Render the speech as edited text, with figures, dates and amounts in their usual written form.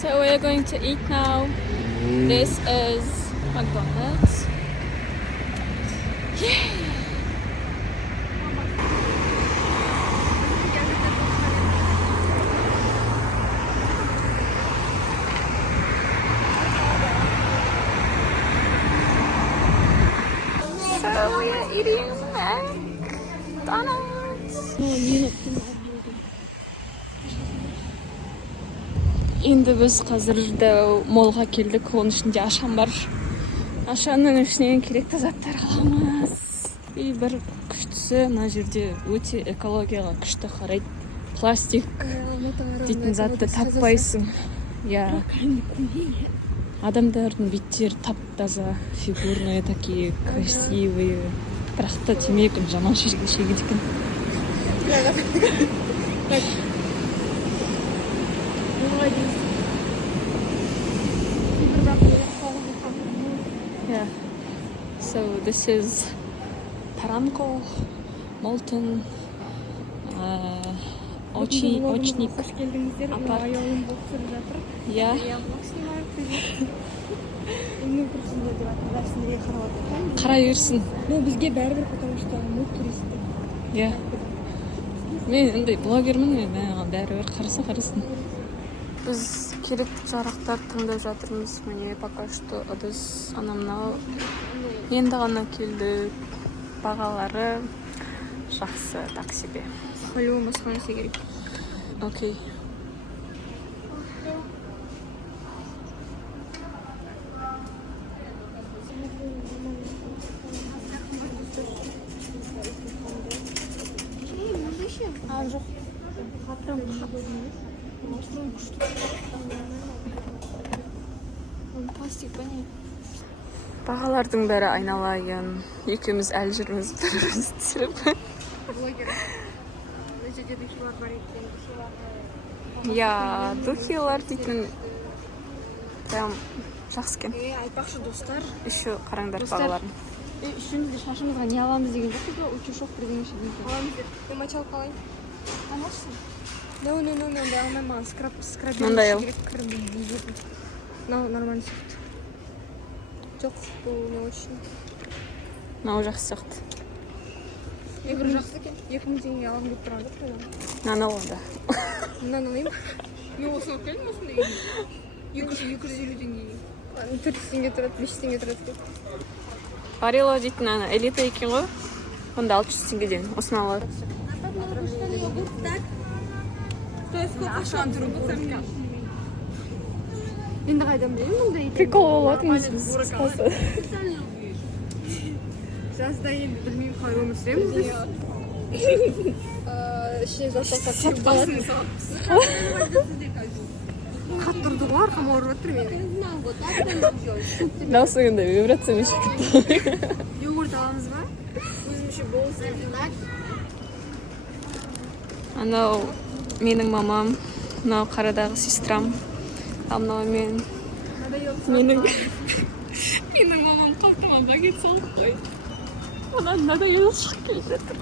So we're going to eat now. This is McDonald's. So we are eating McDonald's. Енді біз қазірде молға келдік. Оның ішінде ашам бар. Ашаның ішінен керекті заттар аламыз. И бір күштісі мына жерде өте экологияға күшті қарайды. Пластик дейтін затты таппайсың. Я адамдардың беттері тап-таза, фигурные такие, красивые. Бірақ та темекін жаман жерге шегеді екен. Yeah. So this is Taranko, molten очник. Қош келдіңіздер. Аяулым болып тұрып жатыр. Yeah. Блог снимаю. Мен күрсінде деп атырсың қарап отырмын. Қарай берсін. Но бізге бәрібір, потому что мы туристы. Yeah. Мен андай блогермін, маған бәрібір қарасын. Біз керекті жарақтар тыңдап жатырмыз. Міне пока что ыдыс анамнау. Енді ғана келдік. Бағалары жақсы, так себе. По-любому басқа нәрсе керек. Окей. Жоқ. Пластик па не? Бағалардың бәрі айналайын. Екеуміз әлі жүрміз біріміз түсіріп. Блогер. Бұл жерде духилар бар екен. Я, духилар дейтін прям жақсы екен. Айтпақшы достар. Еще қараңдар бағаларын. Үшімізде шашымызға не аламыз деген жоқ па? Утюжок бірдеңе дейін. Аламыз деп. Мочалка алайын. Алмайсың? No, ондай алмаймын. Маған скраббер керек кірім дейді. Мынау нормально сияқты. Жоқ, бұл не очень. Мынау жақсы сияқты. Бір жақсы екен. 2000 теңге аламын деп тұрады. Мынаны алады. Мынаны алайын. Мен осы алып келдім осындай. 250 теңге. 400 теңге тұрады, 500 теңге тұрады. Барило дейтін ана элита екен ғой. Онда 600 теңгеден. Осыны алады. Ашқан түрі бұл. Енді қайдан білемін мұндай екен? Прикол болатынбыз біз. Жазда енді білмеймін қалай өмір сүреміз біз. Ішіне заттасақ қатты қалатын. Қатты тұрды ғой, арқам ауырып жатыр менің. Даусыңында вибрациямен шекітті. Йогурт аламыз ба? Өзімше болыс деп. Анау менің мамам, мынау қарадағы сестрам, ал мынау мен. Менің мамам қалтама багет салып қойды. Одан надоел шығып келіп жатыр.